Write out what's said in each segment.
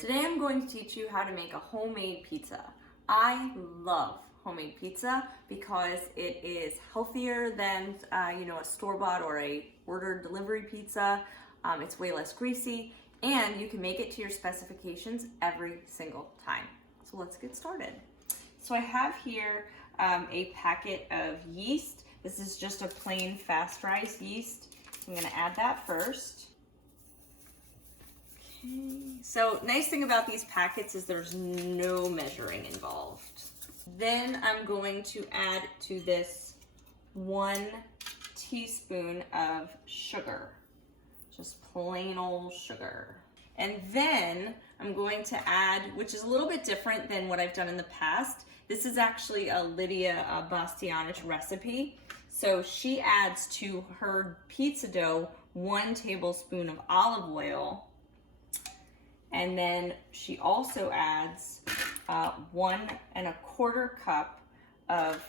Today I'm going to teach you how to make a homemade pizza. I love homemade pizza because it is healthier than a store-bought or a ordered delivery pizza. It's way less greasy, and you can make it to your specifications every single time. So let's get started. So I have here a packet of yeast. This is just a plain fast rise yeast. I'm gonna add that first. Okay. So nice thing about these packets is there's no measuring involved. Then I'm going to add to this 1 teaspoon of sugar, just plain old sugar. And then I'm going to add, which is a little bit different than what I've done in the past. This is actually a Lydia Bastianich recipe. So she adds to her pizza dough 1 tablespoon of olive oil. And then she also adds 1 1/4 cup of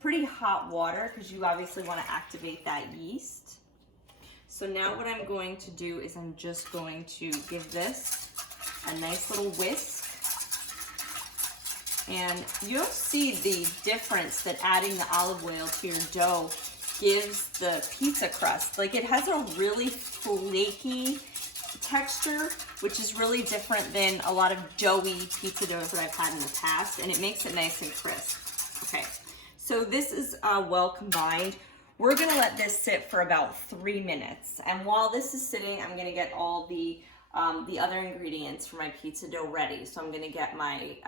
pretty hot water, because you obviously want to activate that yeast. So now what I'm going to do is I'm just going to give this a nice little whisk. And you'll see the difference that adding the olive oil to your dough gives the pizza crust. Like, it has a really flaky texture, which is really different than a lot of doughy pizza doughs that I've had in the past, and it makes it nice and crisp. Okay, so this is well combined. We're gonna let this sit for about 3 minutes, and while this is sitting, I'm gonna get all the other ingredients for my pizza dough ready. So I'm gonna get my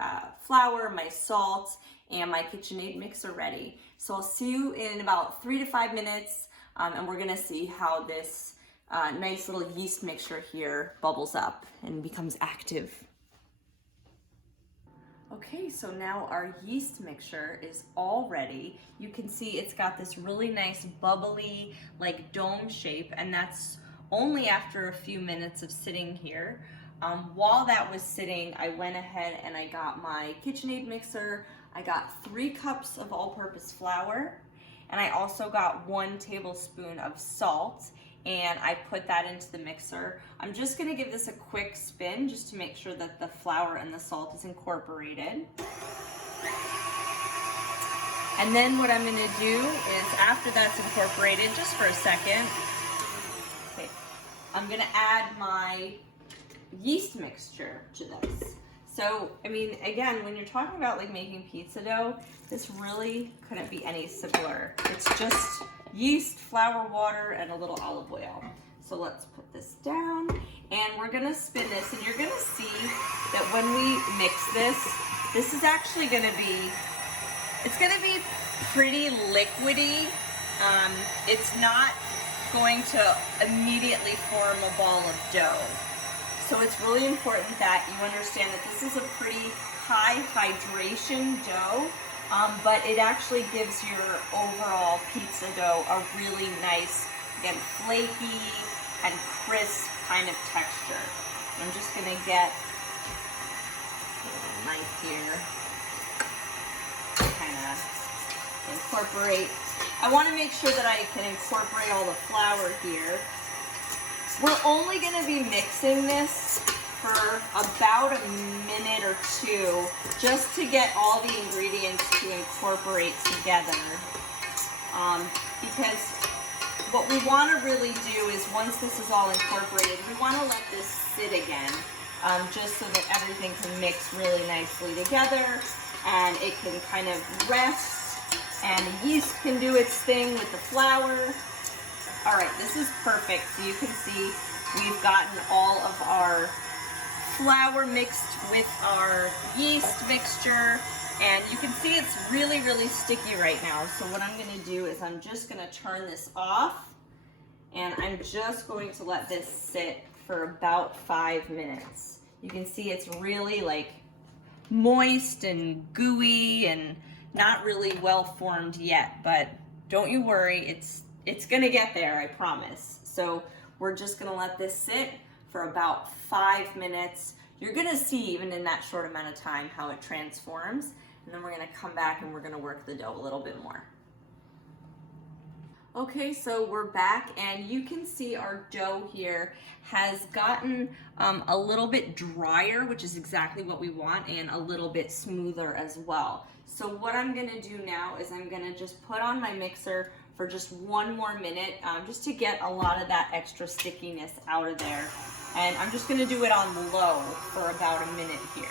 flour, my salt, and my KitchenAid mixer ready. So I'll see you in about 3 to 5 minutes, and we're gonna see how this nice little yeast mixture here bubbles up and becomes active. Okay, so now our yeast mixture is all ready. You can see it's got this really nice bubbly, like dome shape, and that's only after a few minutes of sitting here. While that was sitting, I went ahead and I got my KitchenAid mixer. I got 3 cups of all-purpose flour, and I also got 1 tablespoon of salt, and I put that into the mixer. I'm just gonna give this a quick spin just to make sure that the flour and the salt is incorporated. And then what I'm gonna do is, after that's incorporated, just for a second, okay, I'm gonna add my yeast mixture to this. So, I mean, again, when you're talking about like making pizza dough, this really couldn't be any simpler. It's just yeast, flour, water, and a little olive oil. So let's put this down, and we're gonna spin this, and you're gonna see that when we mix this, this is actually gonna be, it's gonna be pretty liquidy. It's not going to immediately form a ball of dough. So it's really important that you understand that this is a pretty high hydration dough, but it actually gives your overall pizza dough a really nice, again, flaky and crisp kind of texture. I'm just gonna get a little knife here to kind of incorporate. I wanna make sure that I can incorporate all the flour here. We're only gonna be mixing this for about a minute or 2, just to get all the ingredients to incorporate together. Because what we wanna really do is, once this is all incorporated, we wanna let this sit again, just so that everything can mix really nicely together, and it can kind of rest, and the yeast can do its thing with the flour. All right, this is perfect. So you can see we've gotten all of our flour mixed with our yeast mixture, and you can see it's really, really sticky right now. So what I'm gonna do is I'm just gonna turn this off, and I'm just going to let this sit for about 5 minutes. You can see it's really like moist and gooey and not really well formed yet, but don't you worry, it's gonna get there, I promise. So we're just gonna let this sit for about 5 minutes. You're gonna see, even in that short amount of time, how it transforms. And then we're gonna come back and we're gonna work the dough a little bit more. Okay, so we're back and you can see our dough here has gotten a little bit drier, which is exactly what we want, and a little bit smoother as well. So what I'm gonna do now is I'm gonna just put on my mixer for just 1 more minute, just to get a lot of that extra stickiness out of there. And I'm just gonna do it on low for about a minute here.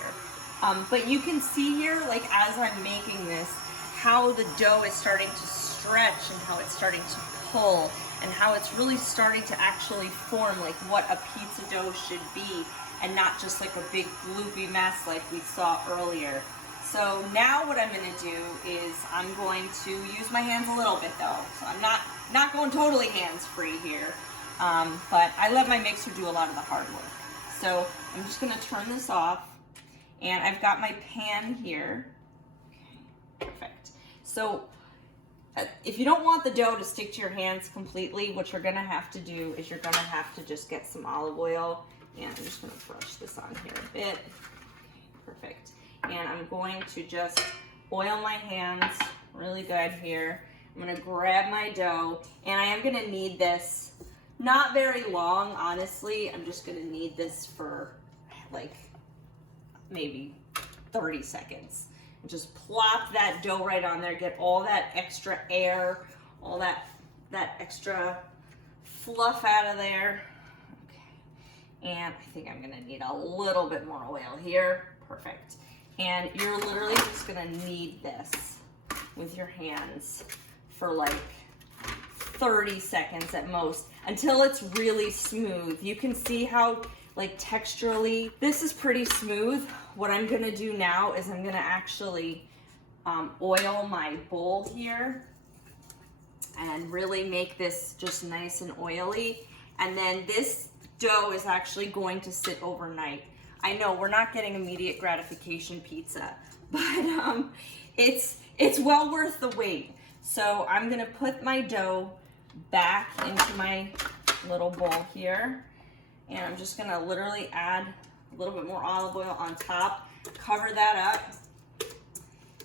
But you can see here, like as I'm making this, how the dough is starting to stretch and how it's starting to pull and how it's really starting to actually form like what a pizza dough should be and not just like a big gloopy mess like we saw earlier. So now what I'm gonna do is I'm going to use my hands a little bit though. So I'm not going totally hands-free here, but I let my mixer do a lot of the hard work. So I'm just gonna turn this off and I've got my pan here. Okay, perfect. So if you don't want the dough to stick to your hands completely, what you're gonna have to do is you're gonna have to just get some olive oil, and I'm just gonna brush this on here a bit. Okay, perfect. And I'm going to just oil my hands really good here. I'm gonna grab my dough, and I am gonna need this not very long, honestly. I'm just gonna need this for like maybe 30 seconds. And just plop that dough right on there, get all that extra air, all that extra fluff out of there. Okay, and I think I'm gonna need a little bit more oil here. Perfect. And you're literally just gonna knead this with your hands for like 30 seconds at most until it's really smooth. You can see how like texturally this is pretty smooth. What I'm gonna do now is I'm gonna actually oil my bowl here and really make this just nice and oily. And then this dough is actually going to sit overnight. I know we're not getting immediate gratification pizza, but it's well worth the wait. So I'm gonna put my dough back into my little bowl here, and I'm just gonna literally add a little bit more olive oil on top, cover that up.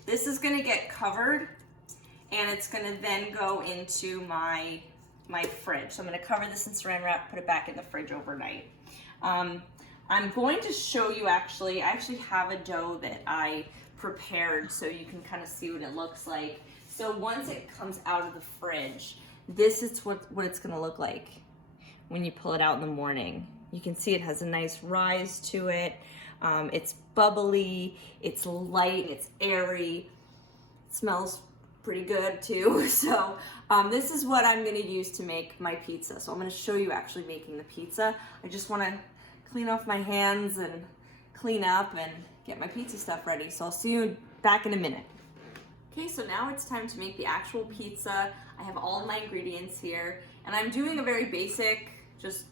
This is gonna get covered, and it's gonna then go into my fridge. So I'm gonna cover this in saran wrap, put it back in the fridge overnight. I'm going to show you I actually have a dough that I prepared so you can kind of see what it looks like. So once it comes out of the fridge, this is what it's gonna look like when you pull it out in the morning. You can see it has a nice rise to it. It's bubbly, it's light, it's airy. It smells pretty good too. So this is what I'm gonna use to make my pizza. So I'm gonna show you actually making the pizza. I just wanna clean off my hands and clean up and get my pizza stuff ready. So I'll see you back in a minute. Okay, so now it's time to make the actual pizza. I have all of my ingredients here, and I'm doing a very basic, just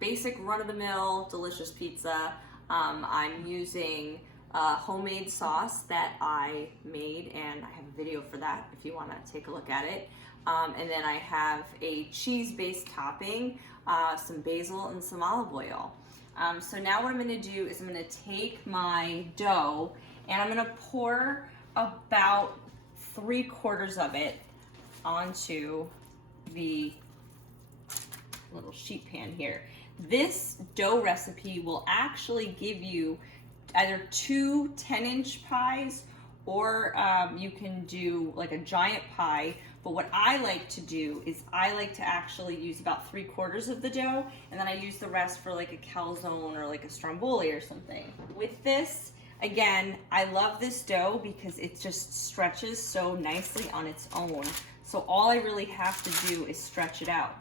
basic run-of-the-mill delicious pizza. I'm using a homemade sauce that I made, and I have a video for that if you want to take a look at it. And then I have a cheese-based topping, some basil, and some olive oil. So now what I'm going to do is I'm going to take my dough and I'm going to pour about 3/4 of it onto the little sheet pan here. This dough recipe will actually give you either 2 10-inch pies, or you can do like a giant pie. But what I like to do is I like to actually use about 3/4 of the dough, and then I use the rest for like a calzone or like a stromboli or something. With this, again, I love this dough because it just stretches so nicely on its own. So all I really have to do is stretch it out.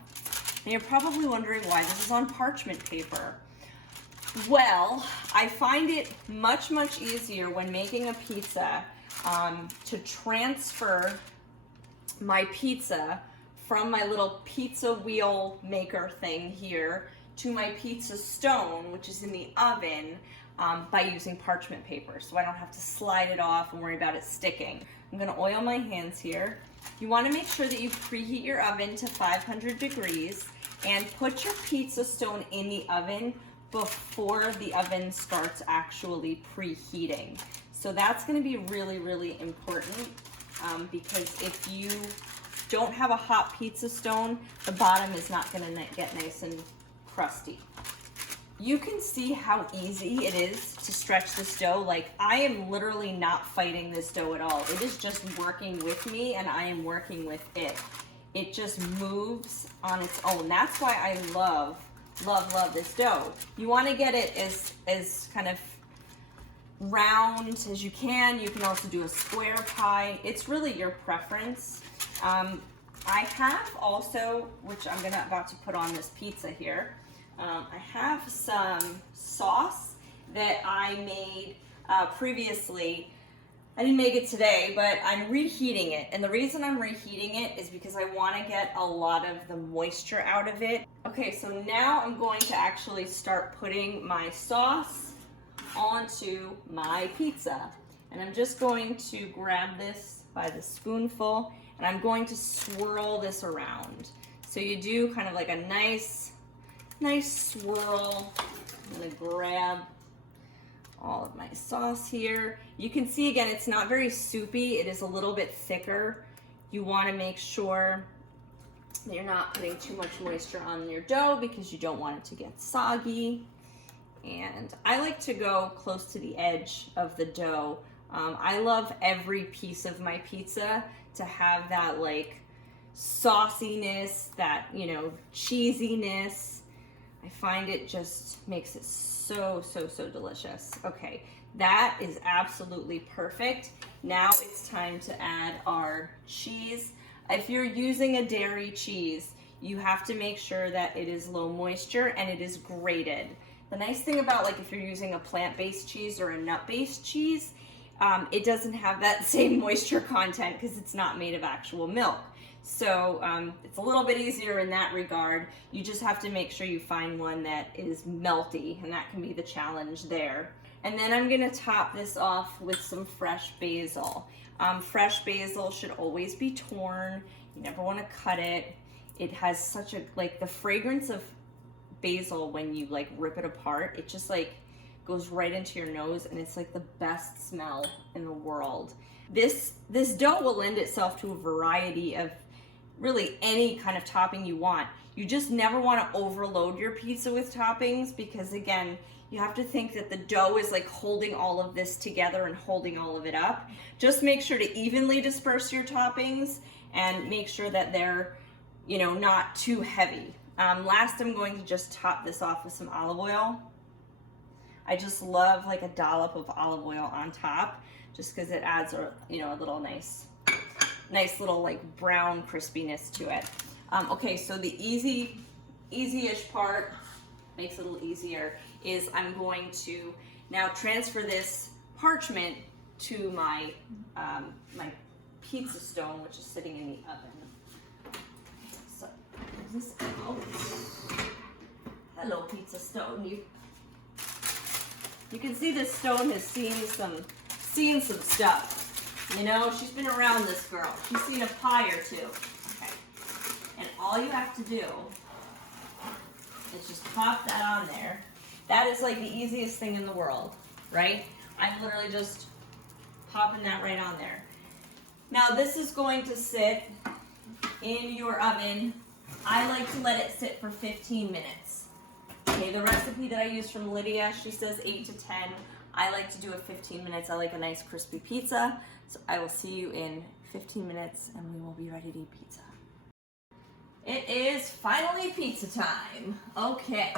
And you're probably wondering why this is on parchment paper. Well, I find it much, much easier when making a pizza to transfer my pizza from my little pizza wheel maker thing here to my pizza stone, which is in the oven, by using parchment paper. So I don't have to slide it off and worry about it sticking. I'm gonna oil my hands here. You wanna make sure that you preheat your oven to 500 degrees and put your pizza stone in the oven before the oven starts actually preheating. So that's gonna be really, really important, because if you don't have a hot pizza stone, the bottom is not gonna get nice and crusty. You can see how easy it is to stretch this dough. Like, I am literally not fighting this dough at all. It is just working with me and I am working with it. It just moves on its own. That's why I love this dough. You wanna get it as kind of round as you can. You can also do a square pie. It's really your preference. I have also, which I'm about to put on this pizza here, I have some sauce that I made previously. I didn't make it today, but I'm reheating it. And the reason I'm reheating it is because I want to get a lot of the moisture out of it. Okay, so now I'm going to actually start putting my sauce onto my pizza. And I'm just going to grab this by the spoonful and I'm going to swirl this around. So you do kind of like a nice swirl. I'm gonna grab all of my sauce here. You can see again, it's not very soupy. It is a little bit thicker. You wanna make sure that you're not putting too much moisture on your dough because you don't want it to get soggy. And I like to go close to the edge of the dough. I love every piece of my pizza to have that like sauciness, that, you know, cheesiness. I find it just makes it so delicious. Okay, that is absolutely perfect. Now it's time to add our cheese. If you're using a dairy cheese, you have to make sure that it is low moisture and it is grated. The nice thing about, like, if you're using a plant-based cheese or a nut-based cheese, it doesn't have that same moisture content because it's not made of actual milk. So it's a little bit easier in that regard. You just have to make sure you find one that is melty, and that can be the challenge there. And then I'm gonna top this off with some fresh basil. Fresh basil should always be torn. You never wanna cut it. It has such a, like, the fragrance of basil when you like rip it apart, it just like goes right into your nose and it's like the best smell in the world. This dough will lend itself to a variety of really any kind of topping you want. You just never want to overload your pizza with toppings because, again, you have to think that the dough is like holding all of this together and holding all of it up. Just make sure to evenly disperse your toppings and make sure that they're, you know, not too heavy. Last, I'm going to just top this off with some olive oil. I just love like a dollop of olive oil on top just because it adds a, you know, a little nice little like brown crispiness to it. Okay, so the easy-ish part, makes it a little easier, is I'm going to now transfer this parchment to my my pizza stone, which is sitting in the oven. So this out. Hello, pizza stone. You can see this stone has seen some stuff. You know, she's been around, this girl. She's seen a pie or two. Okay. And all you have to do is just pop that on there. That is like the easiest thing in the world, right? I'm literally just popping that right on there. Now this is going to sit in your oven. I like to let it sit for 15 minutes. Okay, the recipe that I use from Lydia, she says 8 to 10. I like to do it 15 minutes. I like a nice crispy pizza. So I will see you in 15 minutes and we will be ready to eat pizza. It is finally pizza time. Okay,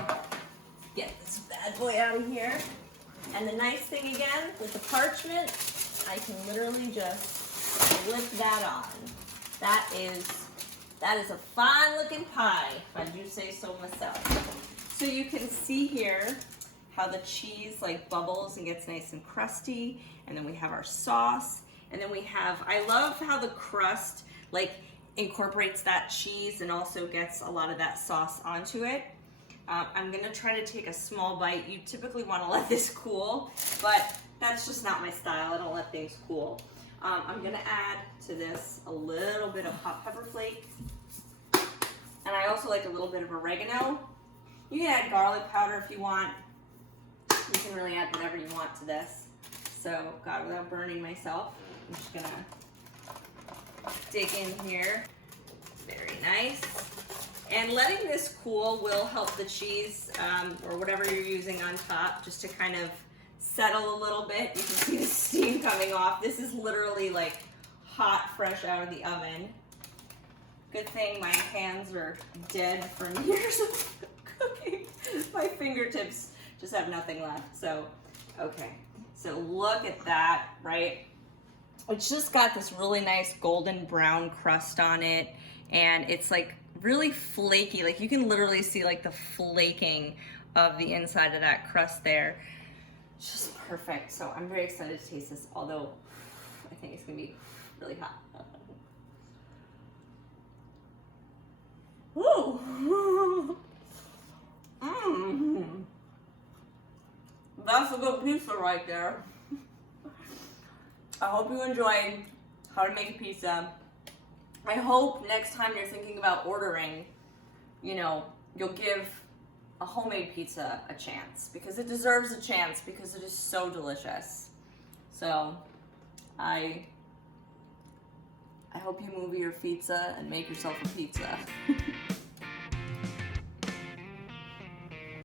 get this bad boy out of here. And the nice thing again, with the parchment, I can literally just flip that on. That is a fine looking pie, if I do say so myself. So you can see here how the cheese like bubbles and gets nice and crusty. And then we have our sauce. And then we have, I love how the crust like incorporates that cheese and also gets a lot of that sauce onto it. I'm gonna try to take a small bite. You typically wanna let this cool, but that's just not my style. I don't let things cool. I'm gonna add to this a little bit of hot pepper flake. And I also like a little bit of oregano. You can add garlic powder if you want. You can really add whatever you want to this. So, God, without burning myself, I'm just gonna dig in here. Very nice. And letting this cool will help the cheese or whatever you're using on top just to kind of settle a little bit. You can see the steam coming off. This is literally like hot, fresh out of the oven. Good thing my hands are dead from years of cooking. My fingertips just have nothing left. So, okay. So look at that, right? It's just got this really nice golden brown crust on it. And it's like really flaky. Like you can literally see like the flaking of the inside of that crust there. It's just perfect. So I'm very excited to taste this, although I think it's gonna be really hot. Woo! Mmm. That's a good pizza right there. I hope you enjoyed how to make a pizza. I hope next time you're thinking about ordering, you know, you'll give a homemade pizza a chance, because it deserves a chance, because it is so delicious. So I hope you move your pizza and make yourself a pizza.